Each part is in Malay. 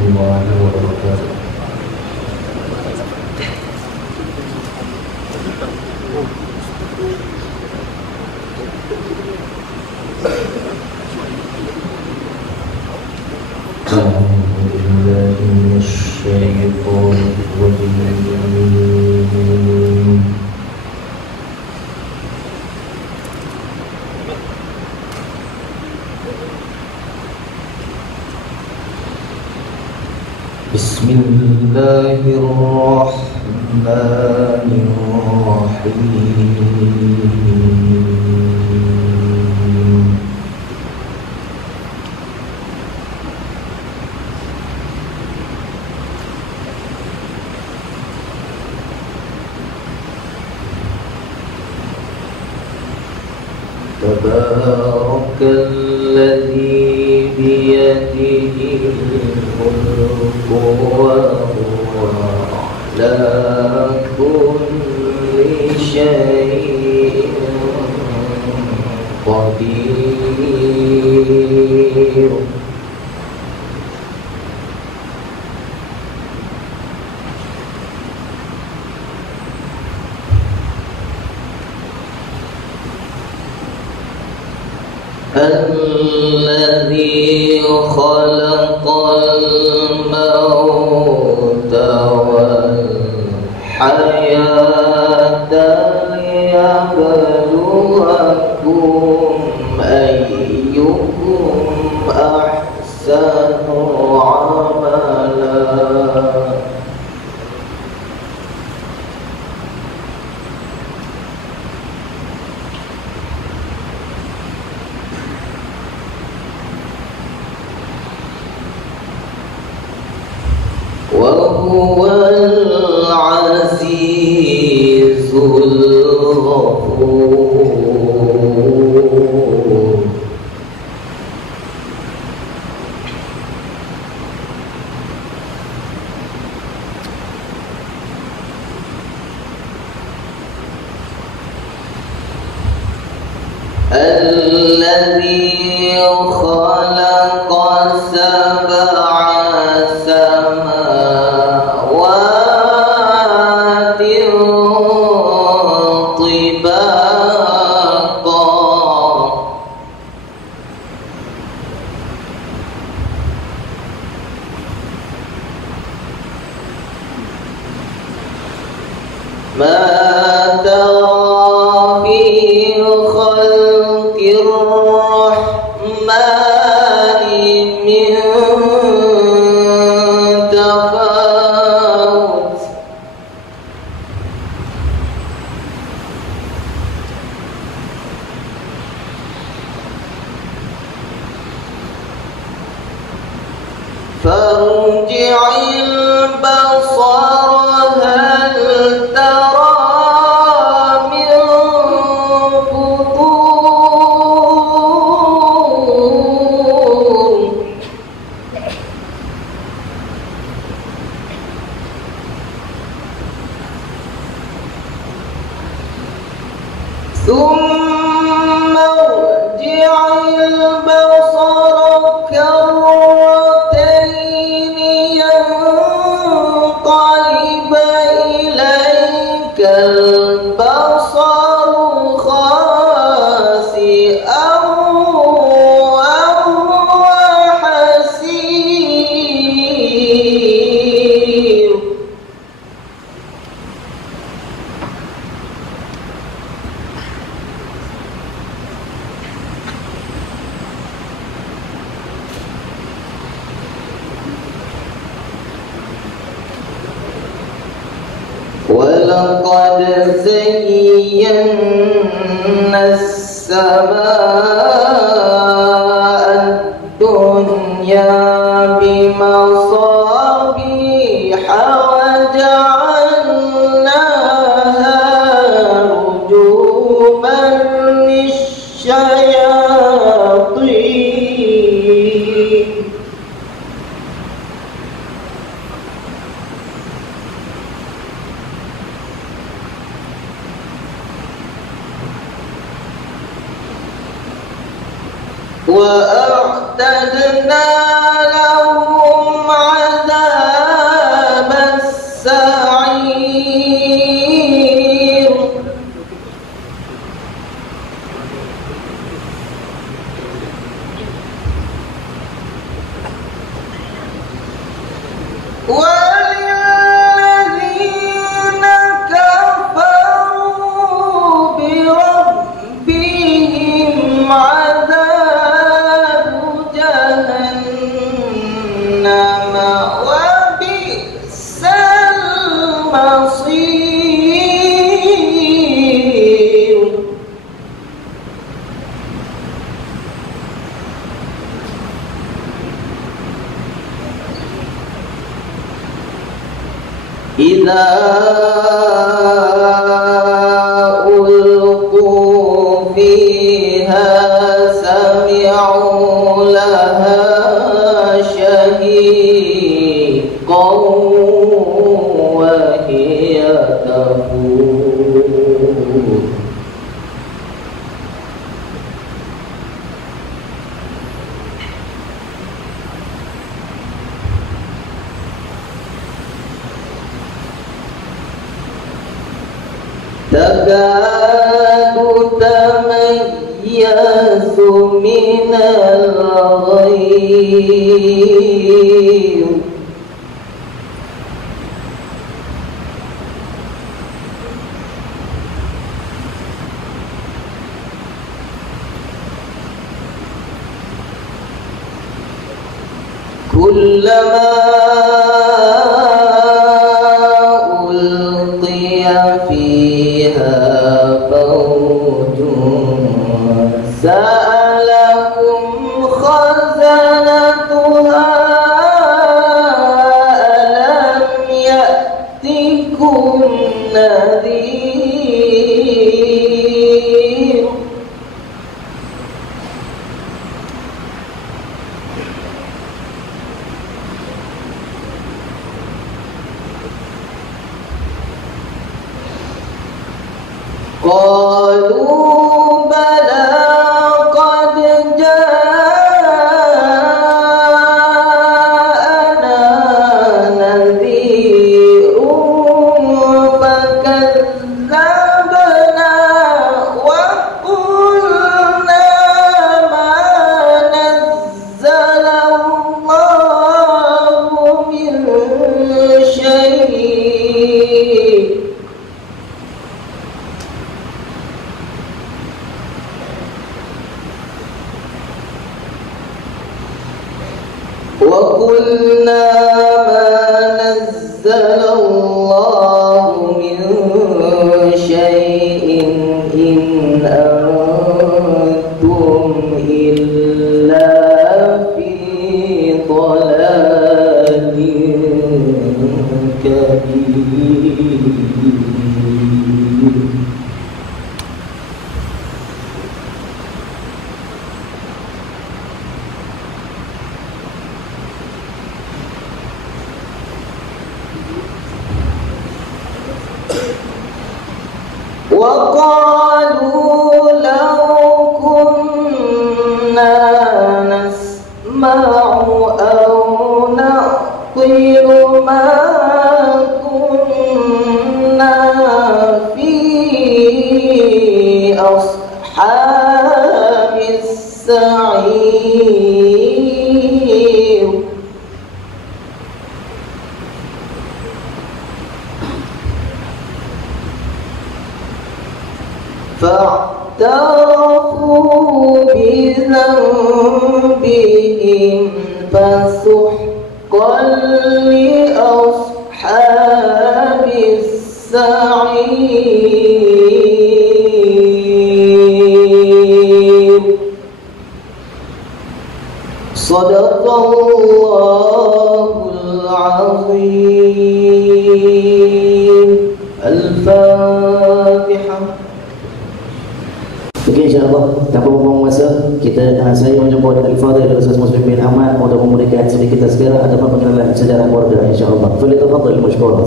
الله وبركاته. أعوذ بالله من الشيطان الرجيم. بسم الله الرحمن الرحيم. تبارك الذي بيده الملك وهو على كل شيء قدير. الذي خلق الموت والحياة ليبلوكم أيكم أحسن عملا. وهو العزيز الغفور. الذي خلق سبع سماوات طباقا ما ترى في خلق الرحمن من تفاوت. فارجع البصر هل ترى من فطور. ثم ارجع البصر كرتين ينقلب إليك البصر خاسئا وهو حسير. ولقد زينا السماء الدنيا بمصابيح وجعلناها رجوما للشياطين. وأعتدنا لهم وللذين كفروا بربهم عذاب جهنم وبئس المصير. إذا ألقوا فيها سمعوا لها شهيقا وهي تفور. تكاد تميز من الغيظ كلما ألقي فيها فوج سألهم خزنتها ألم يأتكم نذير. قالوا بلى قد جاءنا نذير فكذبنا وقلنا ما نزل الله من شيء وقلنا ما نزل الله من شيء إن أنتم إلا في ضلال كبير. وقالوا لو كنا نسمع أو نعقل ما كنا في أصحاب السعير. فاعترفوا بذنبهم فسحقا لأصحاب السعير. صدق الله العظيم. الفاتحة. Okey, insyaAllah tanpa membuang masa, saya menjemput Al-Fadhil Al-Ustaz Muslim bin Ahmad untuk memberikan sedikit tazkirah ataupun pengenalan sejarah keluarga, insyaAllah. Falyatafadhal mashkura.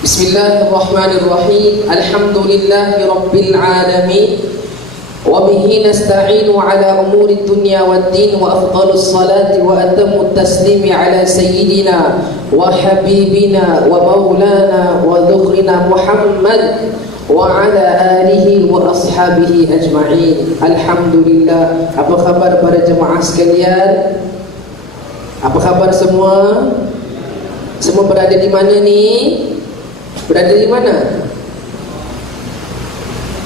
Bismillahirrahmanirrahim. Alhamdulillahi Rabbil Alamin. وبه نستعين على أمور الدنيا والدين وأفضل الصلاة وأتم التسليم على سيدنا وحبيبنا ومولانا وذو شيوخنا محمد وعلى آله وأصحابه أجمعين. Alhamdulillah. Apa khabar para jemaah sekalian? Apa khabar semua? Semua berada di mana ni? Berada di mana?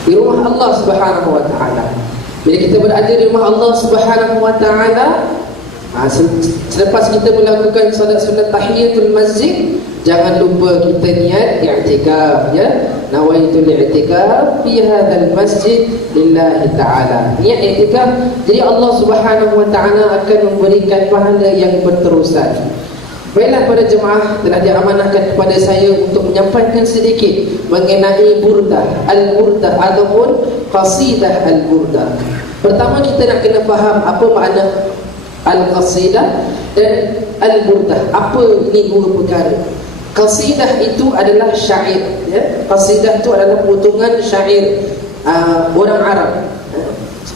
Di rumah Allah Subhanahu wa taala. Bila kita berada di rumah Allah Subhanahu wa taala, selepas kita melakukan solat sunat tahiyatul masjid, jangan lupa kita niat i'tikaf, ya. Nawaitul i'tikaf fi hadzal masjid lillahi ta'ala. Niat i'tikaf, jadi Allah Subhanahu wa taala akan memberikan pahala yang berterusan. Baiklah para jemaah, telah diamanahkan kepada saya untuk menyampaikan sedikit mengenai burdah, al-burdah ataupun qasidah al-burdah. Pertama kita nak kena faham apa makna al-qasidah dan al-burdah. Apa ini dua perkara? Qasidah itu adalah syair, ya. Qasidah itu adalah potongan syair orang Arab.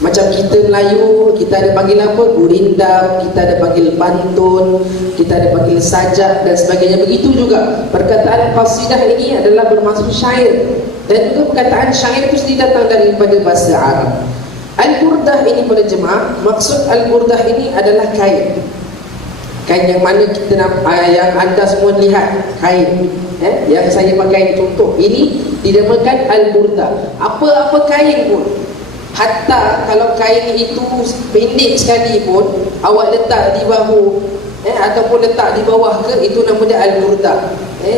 Macam kita Melayu, kita ada panggil apa? Gurindam, kita ada panggil pantun, kita ada panggil sajak dan sebagainya. Begitu juga perkataan qasidah ini adalah bermaksud syair. Dan juga perkataan syair itu sendiri datang daripada bahasa Arab. Al-burdah ini pada jemaah, maksud al-burdah ini adalah kain. Kain yang mana kita yang anda semua lihat, kain yang saya pakai contoh ini dinamakan al-burdah. Apa-apa kain pun, hatta kalau kain itu pendek sekali pun, awak letak di bahu ataupun letak di bawah ke, itu namanya al-burdah.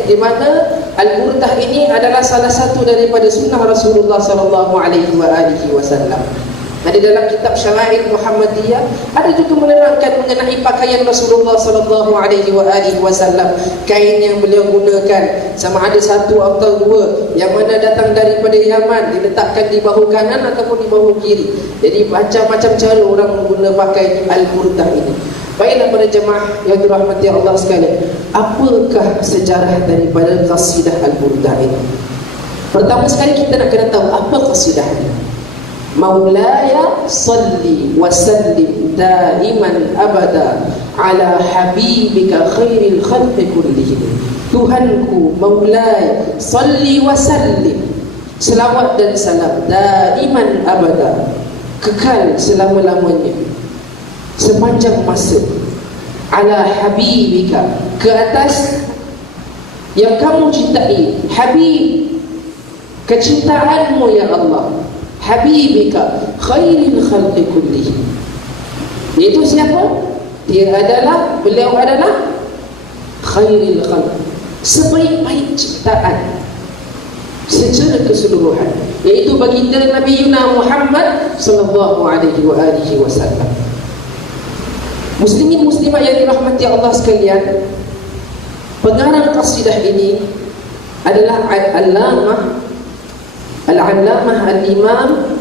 Di mana al-burdah ini adalah salah satu daripada sunnah Rasulullah sallallahu alaihi wasallam. Di dalam kitab Syara'il Muhammadiyah ada juga menerangkan mengenai pakaian Rasulullah sallallahu alaihi wasallam, kain yang beliau gunakan, sama ada satu atau dua, yang mana datang daripada Yaman, diletakkan di bahu kanan ataupun di bahu kiri. Jadi macam-macam cara orang menggunakan pakai al-burdah ini. Baiklah para jemaah yang dirahmati Allah sekalian, apakah sejarah daripada qasidah al-burdah ini? Pertama sekali kita nak kena tahu apa qasidah ini. Maulaya salli wa sallim daiman abada ala habibika khairil khalqi kullihim. Tuhanku, Maulaya, salli wa sallim, selawat dan salam, daiman abada, kekal selama-lamanya, sepanjang masa, ala habibika, ke atas yang kamu cintai, habib, kecintaanmu ya Allah, habibika khairil khalqi kullihim. Itu siapa? Beliau adalah khairil khalq, sebaik-baik ciptaan secara keseluruhan, iaitu baginda Nabi Muhammad sallallahu alaihi wasallam. Muslimin muslimat yang dirahmati Allah sekalian, pengarang qasidah ini adalah Al-Allamah Al-Imam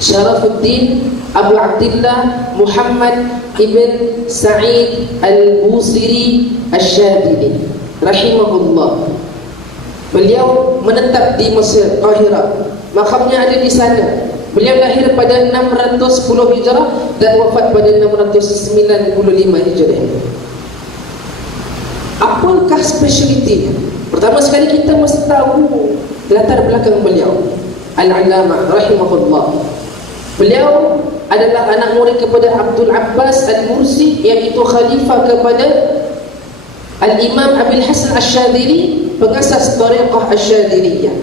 Syarafuddin Abu Abdullah Muhammad Ibn Sa'id Al-Busiri Al-Syadili rahimahullah. Beliau menetap di Mesir, Qahirah. Makamnya ada di sana. Beliau lahir pada 610 Hijrah dan wafat pada 695 Hijrah. Apakah spesialitinya? Pertama sekali kita mesti tahu latar belakang beliau. Al-Allamah rahimahullah, beliau adalah anak murid kepada Abdul Abbas Al-Mursi, iaitu khalifah kepada Al-Imam Abil Hasan Asy-Syadzili, pengasas tariqah Asy-Syadziliyah.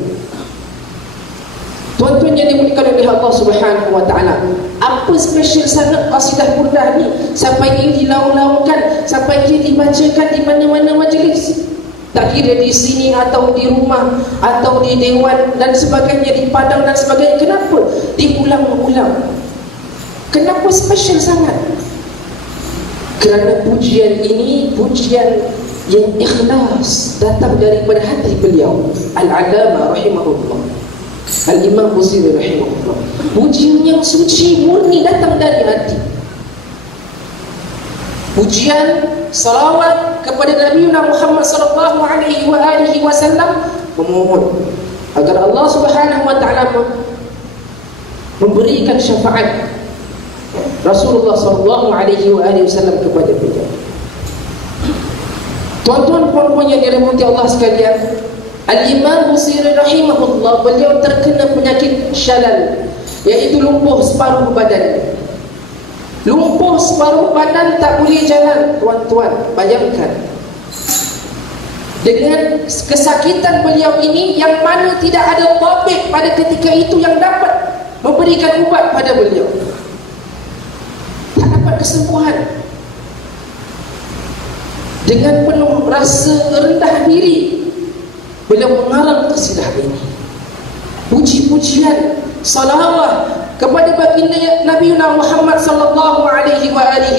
Tuan-tuan yang dimuliakan oleh Allah Subhanahu wa taala, apa spesial sangat qasidah burdah ni sampai ia dilaung-laungkan, sampai ia dibacakan di mana-mana majlis? Tak kira di sini atau di rumah atau di dewan dan sebagainya, di padang dan sebagainya. Kenapa diulang-ulang? Kenapa spesial sangat? Kerana pujian ini pujian yang ikhlas, datang daripada hati beliau, Al-Allamah rahimahullah, Al-Imam Busiri rahimahullah. Pujian yang suci, murni, datang dari hati. Pujian salawat kepada Nabi Muhammad sallallahu alaihi wasallam, memohon agar Allah Subhanahu wa taala memberikan syafaat Rasulullah sallallahu alaihi wasallam kepada beliau. Tuan-tuan puan-puan yang dirahmati Allah sekalian, Al-Imam Busiri rahimahullah, beliau terkena penyakit syalal, iaitu lumpuh separuh badan. Lumpuh separuh badan, tak boleh jalan. Tuan-tuan, bayangkan dengan kesakitan beliau ini, yang mana tidak ada tabib pada ketika itu yang dapat memberikan ubat pada beliau. Tak dapat kesembuhan. Dengan penuh rasa rendah diri, beliau mengarang qasidah ini, puji-pujian, salawat kepada baginda Nabi Muhammad sallallahu alaihi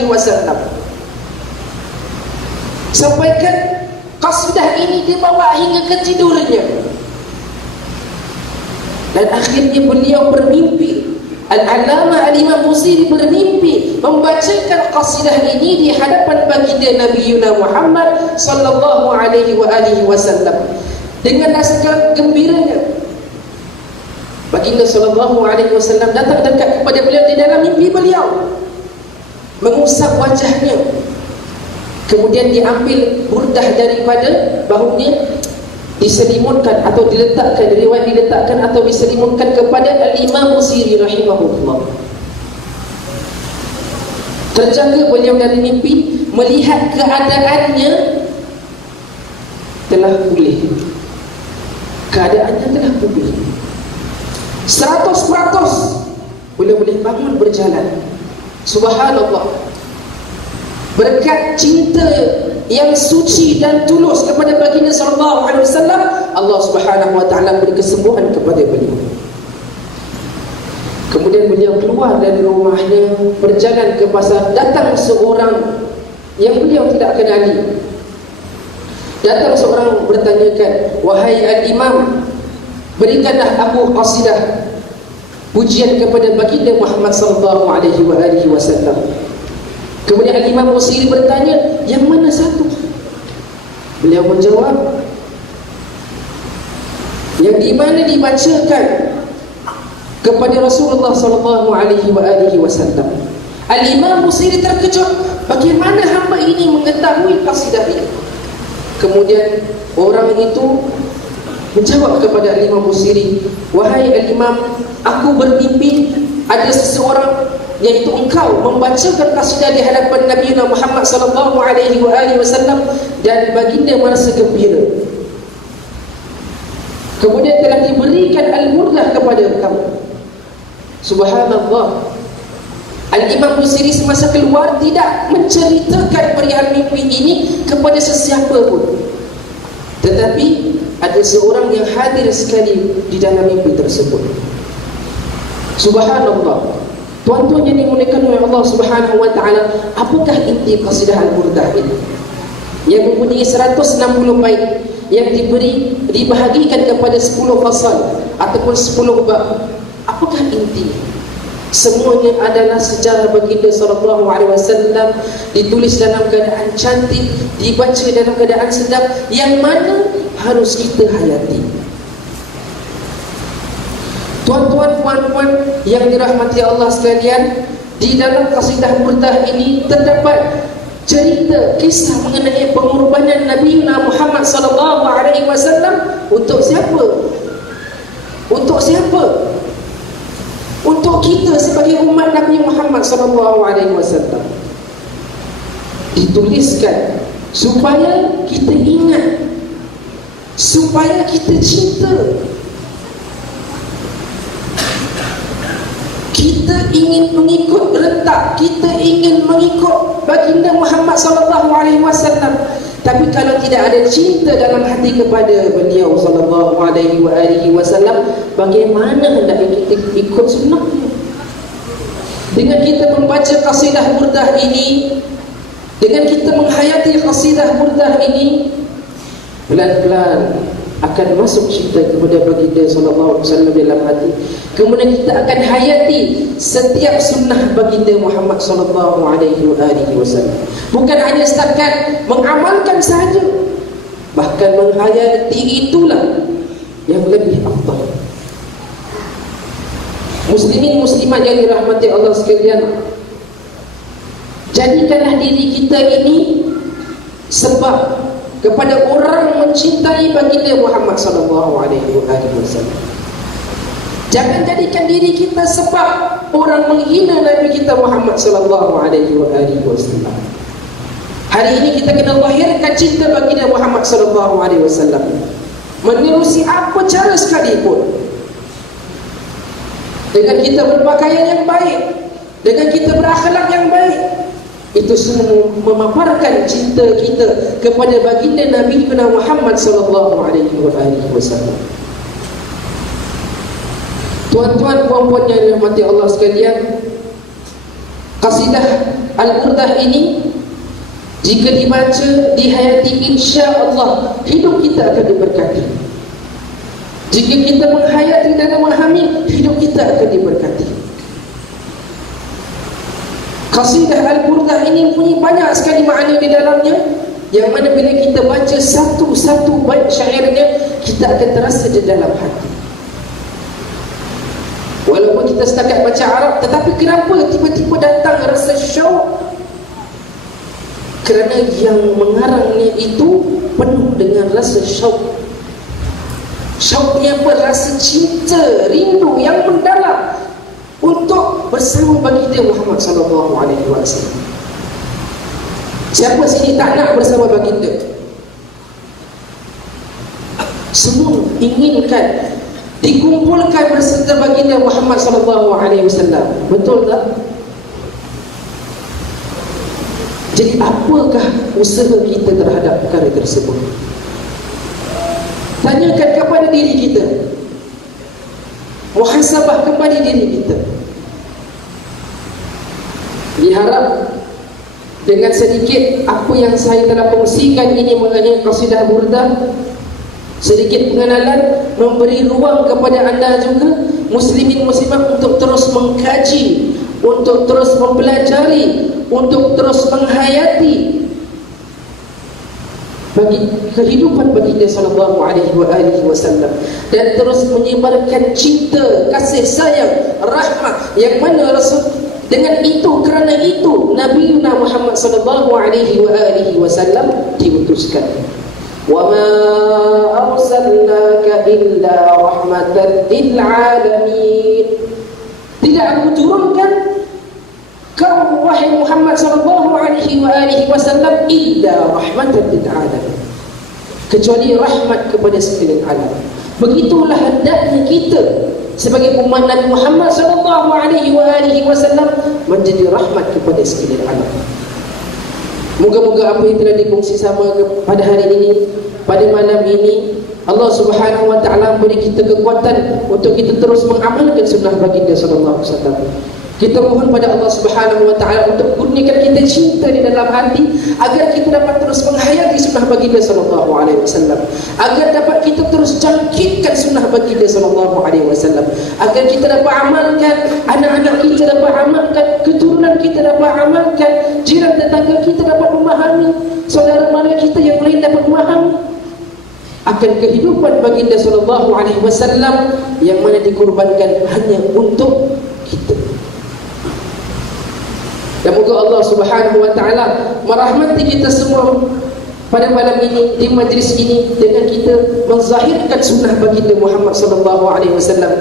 wasallam. Sampaikan qasidah ini dibawa hingga ke tidurnya. Dan akhirnya beliau bermimpi, Al-Allamah Al-Imam Busiri bermimpi membacakan qasidah ini di hadapan baginda Nabi Muhammad sallallahu alaihi wasallam. Dengan rasa gembiranya, baginda sallallahu alaihi wasallam datang dekat kepada beliau di dalam mimpi beliau, mengusap wajahnya, kemudian diambil burdah daripada bahunya, diselimutkan atau diletakkan, riwayat diletakkan atau diselimutkan kepada Al-Imam Busiri rahimahullah. Terjaga beliau dari mimpi, melihat keadaannya telah pulih. Keadaannya telah pulih 100%. Beliau boleh bangun berjalan. Subhanallah. Berkat cinta yang suci dan tulus kepada baginda sallallahu alaihi wasallam, Allah Subhanahu wa taala beri kesembuhan kepada beliau. Kemudian beliau keluar dari rumahnya, berjalan ke pasar. Datang seorang yang beliau tidak kenali. Datang seorang bertanyakan, "Wahai Al-Imam, berikanlah aku qasidah pujian kepada baginda Muhammad sallallahu alaihi wasallam." Kemudian Al-Imam Busiri bertanya, "Yang mana satu?" Beliau menjawab, "Yang di mana dibacakan kepada Rasulullah sallallahu alaihi wasallam." Al-Imam Busiri terkejut, bagaimana hamba ini mengetahui qasidah ini? Kemudian orang itu menjawab kepada Al-Imam Busiri, "Wahai Al-Imam, aku bermimpi ada seseorang, yaitu engkau, membacakan qasidah di hadapan Nabi Muhammad sallallahu alaihi wasallam dan baginda merasa gembira. Kemudian telah diberikan al-murdah kepada engkau." Subhanallah. Al-Imam Busiri semasa keluar tidak menceritakan perihal mimpi ini kepada sesiapa pun. Tetapi ada seorang yang hadir sekali di dalam mimpi tersebut. Subhanallah. Tuan-tuan yang dimuliakan oleh Allah Subhanahu wa taala, apakah inti qasidah al-Burdah ini? Yang mempunyai 160 bait yang dibahagikan kepada 10 fasal ataupun 10 bab. Apakah inti? Semuanya adalah sejarah baginda sallallahu alaihi wasallam, ditulis dalam keadaan cantik, dibaca dalam keadaan sedap, yang mana harus kita hayati. Tuan-tuan, puan-puan yang dirahmati Allah sekalian, di dalam qasidah Burdah ini terdapat cerita kisah mengenai pengorbanan Nabi Muhammad sallallahu alaihi wasallam untuk siapa? Untuk siapa? Untuk kita sebagai umat Nabi Muhammad sallallahu alaihi wasallam. Dituliskan supaya kita ingat, supaya kita cinta. Kita ingin mengikut rentak, kita ingin mengikut baginda Muhammad sallallahu alaihi wasallam. Tapi kalau tidak ada cinta dalam hati kepada beliau sallallahu alaihi wasallam, bagaimana hendaknya kita ikut sunnahnya? Dengan kita membaca qasidah Burdah ini, dengan kita menghayati qasidah Burdah ini, pelan-pelan akan masuk cinta kepada baginda sallallahu alaihi wasallam dalam hati. Kemudian kita akan hayati setiap sunnah baginda Muhammad sallallahu alaihi wasallam. Bukan hanya setakat mengamalkan sahaja, bahkan menghayati itulah yang lebih afdal. Muslimin muslimat yang dirahmati Allah sekalian, jadikanlah diri kita ini sebab kepada orang mencintai baginda Muhammad sallallahu alaihi wasallam. Jangan jadikan diri kita sebab orang menghina Nabi kita Muhammad sallallahu alaihi wasallam. Hari ini kita kena lahirkan cinta baginda Muhammad sallallahu alaihi wasallam menerusi apa cara sekalipun. Dengan kita berpakaian yang baik, dengan kita berakhlak yang baik, itu semua memaparkan cinta kita kepada baginda Nabi kita Muhammad sallallahu alaihi wasallam. Tuan-tuan, puan-puan yang dirahmati Allah sekalian, qasidah Al-Burdah ini jika dibaca, dihayati, insya-Allah hidup kita akan diberkati. Jika kita menghayati dan memahami, hidup kita akan diberkati. Qasidah Al-Burdah ini punya banyak sekali makna di dalamnya, yang mana bila kita baca satu-satu bait syairnya, kita akan terasa di dalam hati. Walaupun kita setakat baca Arab, tetapi kenapa tiba-tiba datang rasa syauq? Kerana yang mengarangnya itu penuh dengan rasa syauq. Syauqnya berasa cinta, rindu yang mendalam untuk bersama baginda Muhammad sallallahu alaihi wasallam. Siapa sini tak nak bersama baginda? Semua inginkan dikumpulkan beserta baginda Muhammad sallallahu alaihi wasallam. Betul tak? Jadi apakah usaha kita terhadap perkara tersebut? Tanyakan kepada diri kita. Muhasabah kembali diri kita. Diharap dengan sedikit apa yang saya telah kongsikan ini mengenai qasidah Burdah, sedikit pengenalan, memberi ruang kepada anda juga muslimin muslimat untuk terus mengkaji, untuk terus mempelajari, untuk terus menghayati bagi kehidupan baginda sallallahu alaihi wasallam, dan terus menyebarkan cinta, kasih sayang, rahmat yang mana Rasul dengan itu, kerana itu Nabi Muhammad sallallahu alaihi wasallam diutuskan. Wa ma arsalnaka illa rahmatan lil alamin. Tidak aku turunkan kau wahai Muhammad sallallahu alaihi wasallam illa rahmatan lil alamin, kecuali rahmat kepada sekalian alam. Begitulah hendaknya kita sebagai umat Nabi Muhammad sallallahu alaihi wasallam menjadi rahmat kepada sekalian alam. Moga-moga apa yang telah dikongsi sama pada hari ini, pada malam ini, Allah Subhanahu wa taala beri kita kekuatan untuk kita terus mengamalkan sunnah baginda sallallahu alaihi wasallam. Kita mohon pada Allah Subhanahu wa taala untuk kurniakan kita cinta di dalam hati, agar kita dapat terus menghayati sunnah baginda sallallahu alaihi wasallam, agar dapat kita terus jangkitkan sunnah baginda sallallahu alaihi wasallam, agar kita dapat amalkan, anak-anak kita dapat amalkan, keturunan kita dapat amalkan, jiran tetangga kita dapat memahami, saudara mara kita yang lain dapat memahami akan kehidupan baginda sallallahu alaihi wasallam yang mana dikorbankan hanya untuk kita. Dan moga Allah Subhanahu wa taala merahmati kita semua pada malam ini, di majlis ini, dengan kita menzahirkan sunnah baginda Muhammad sallallahu alaihi wasallam.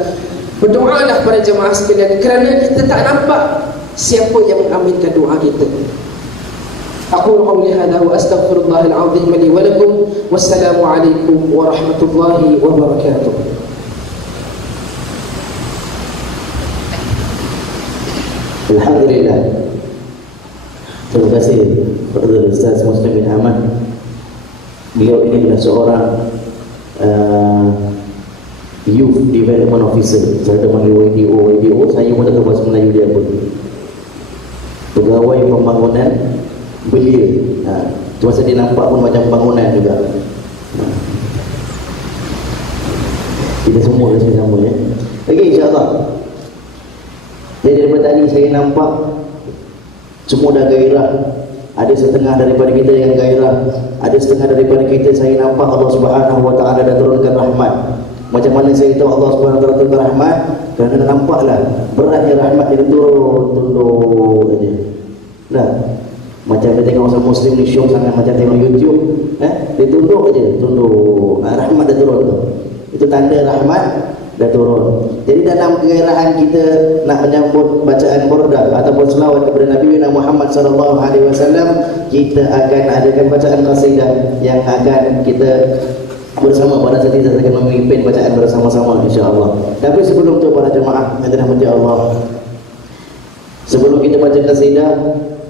Berdoalah para jemaah sekalian, kerana kita tak nampak siapa yang mengaminkan doa kita. Aqulu qawli hadha wa astaghfirullahal azim li wa lakum. Wassalamu alaikum warahmatullahi wabarakatuh. Alhamdulillah. Terima kasih kepada Ustaz Muslim bin Ahmad. Beliau ini adalah seorang Youth Development Officer. Saya ada panggil YDO. Saya pun tak tahu bahasa Melayu dia pun. Pegawai pembangunan belia. Tu masa dia nampak pun macam bangunan juga. Kita semua sama ya. Okey, insya-Allah. Jadi daripada tadi saya nampak semua dah gairah. Ada setengah daripada kita yang gairah, ada setengah daripada kita saya nampak Allah Subhanahu wa taala dah turunkan rahmat. Macam mana saya tahu Allah Subhanahu wa taala turunkan rahmat? Kerana nampaklah beratnya rahmat dia turun saja. Nah, Macam dia tengok orang Muslim ni syok sangat, macam tengok YouTube, dia tunduk aja, tunduk. Rahmat dah turun tu. Itu tanda rahmat dah turun. Jadi dalam kegairahan kita nak menyambut bacaan burdah ataupun selawat kepada Nabi Muhammad sallallahu alaihi wasallam, kita akan adakan bacaan qasidah yang akan kita bersama pada saat kita akan memimpin bacaan bersama-sama insya-Allah. Tapi sebelum tu para jemaah yang dirahmati Allah, sebelum kita baca qasidah,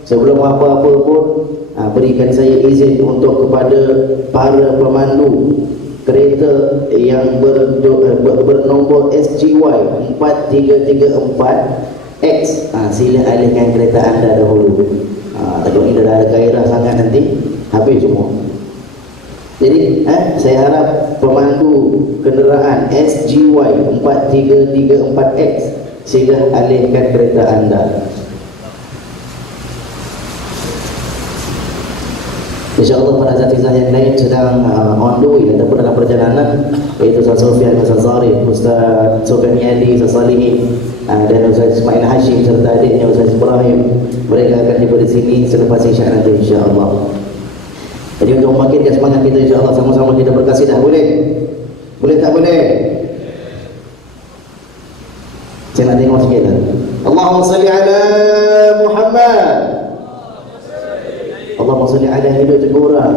sebelum apa-apa pun, berikan saya izin untuk kepada para pemandu kereta yang bernombor SGY 4334X, sila alihkan kereta anda dahulu. Takut ni dah ada gairah sangat, nanti habis semua. Jadi saya harap pemandu kenderaan SGY 4334X, sila alihkan kereta anda. InsyaAllah para asatizah yang lain sedang on the way ataupun dalam perjalanan, iaitu Ustaz Sofian, Ustaz Zarif, Ustaz Sofian Yadi, Ustaz Salihin, dan Ustaz Ismail Hashim serta adiknya Ustaz Ibrahim. Mereka akan tiba di sini selepas isyak nanti insyaAllah. Jadi untuk membangkitkan semangat kita insyaAllah, sama-sama kita berkasidah. Boleh? Boleh tak boleh? Saya nak tengok sikit lah. Allahumma salli ala Muhammad. Allahumma salli ala hidup tegurang.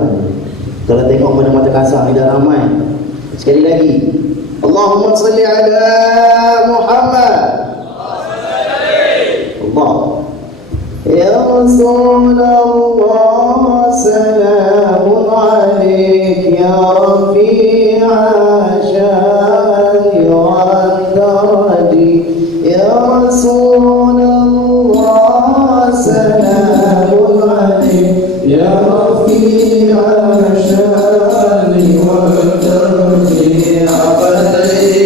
Kalau tengok pada mata kasar ni dah ramai. Sekali lagi, Allahumma salli ala Muhammad. Allah. Ya Rasulullah, salamun alaik ya Rafi'a syari wa daraji. Ya Rasulullah, salamun alaik ya Rafi'a syari wa daraji. Terima kasih.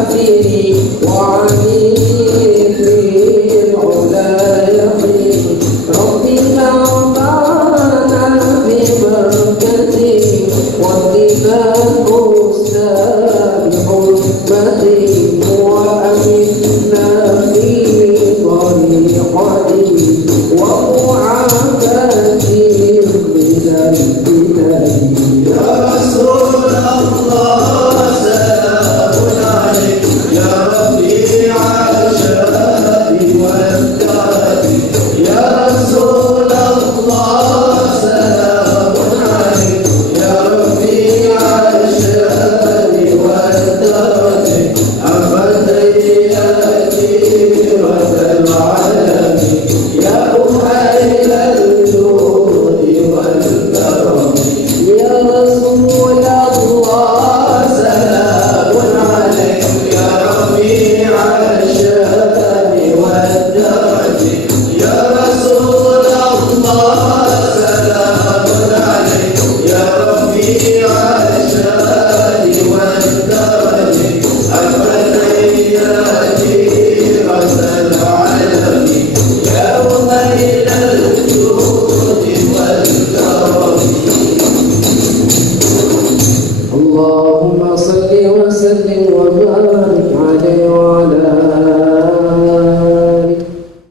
الكافرين وعلي العلا يقين ربنا ربنا ببركته ودنا الأستاذ بحرمته وأمنا في طريقته ومعافاته من الفتن يا رسول الله سلام عليك يا رفيع الشهادة والدرجة يا رسول الله سلام عليك يا رفيع الشهادة والدرجة أفتياتي والعالم يا أهل الجود والكرم يا رسول الله سلام عليك يا رفيع الشهادة والدرجة يا رسول الله سلام عليك يا رفيع الشهادة والدرجة أفتياتي العالم يا أهل الجود والكرم اللهم صل وسلم وبارك